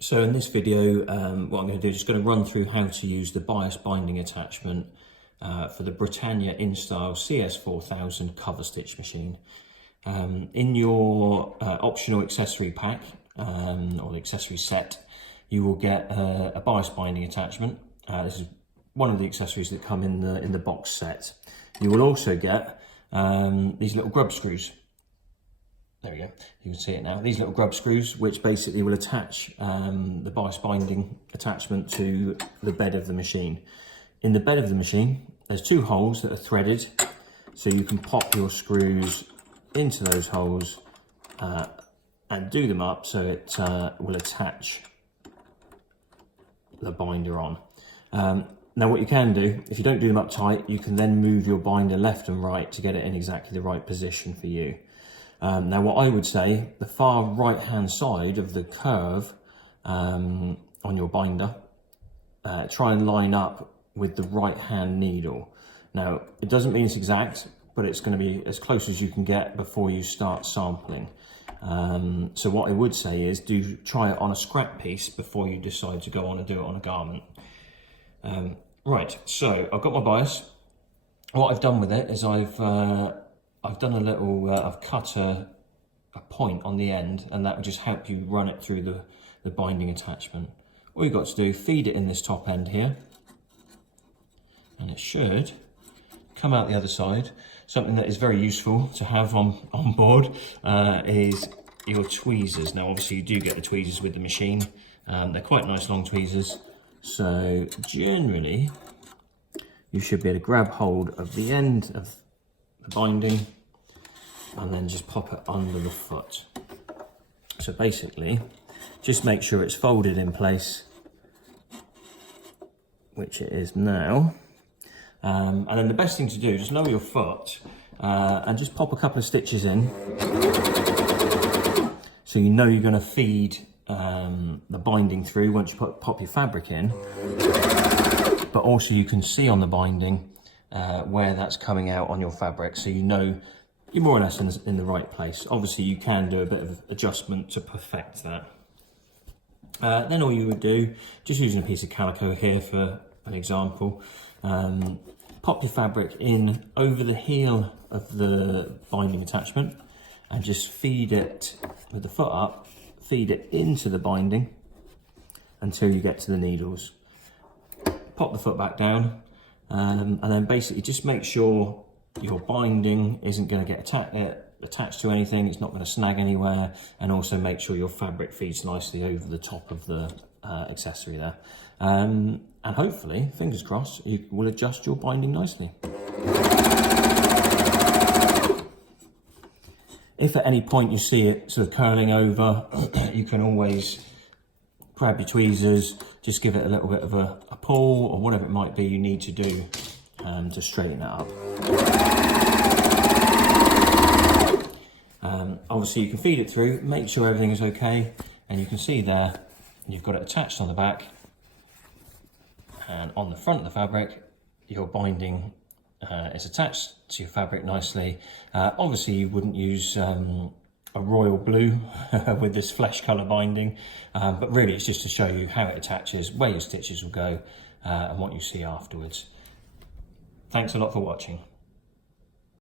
So in this video, what I'm going to do is just going to run through how to use the bias binding attachment for the Britannia InStyle CS4000 cover stitch machine. In your optional accessory pack or the accessory set, you will get a bias binding attachment. This is one of the accessories that come in the box set. You will also get these little grub screws. There we go, you can see it now. These little grub screws, which basically will attach the bias binding attachment to the bed of the machine. In the bed of the machine, there's two holes that are threaded, so you can pop your screws into those holes and do them up so it will attach the binder on. Now what you can do, if you don't do them up tight, you can then move your binder left and right to get it in exactly the right position for you. Now what I would say, the far right hand side of the curve on your binder, try and line up with the right hand needle. Now it doesn't mean it's exact, but it's going to be as close as you can get before you start sampling. So what I would say is do try it on a scrap piece before you decide to go on and do it on a garment. Right, so I've got my bias. What I've done with it is I've done a little, I've cut a point on the end, and that will just help you run it through the binding attachment. All you've got to do, feed it in this top end here, and it should come out the other side. Something that is very useful to have on board is your tweezers. Now obviously you do get the tweezers with the machine. They're quite nice long tweezers. So generally you should be able to grab hold of the end of the binding and then just pop it under the foot. So basically just make sure it's folded in place, which it is now. And then the best thing to do, just lower your foot and just pop a couple of stitches in, so you know you're going to feed the binding through once you pop your fabric in, but also you can see on the binding where that's coming out on your fabric, so you know you're more or less in the right place. Obviously you can do a bit of adjustment to perfect that. Then all you would do, just using a piece of calico here for an example, pop your fabric in over the heel of the binding attachment and just feed it with the foot up, feed it into the binding until you get to the needles. Pop the foot back down and then basically just make sure your binding isn't going to get attached to anything, it's not going to snag anywhere, and also make sure your fabric feeds nicely over the top of the accessory there. And hopefully, fingers crossed, you will adjust your binding nicely. If at any point you see it sort of curling over, you can always grab your tweezers, just give it a little bit of a pull or whatever it might be you need to do to straighten it up. Obviously you can feed it through, make sure everything is okay, and you can see there you've got it attached on the back, and on the front of the fabric your binding is attached to your fabric nicely. Obviously you wouldn't use a royal blue with this flesh colour binding, but really it's just to show you how it attaches, where your stitches will go, and what you see afterwards. Thanks a lot for watching.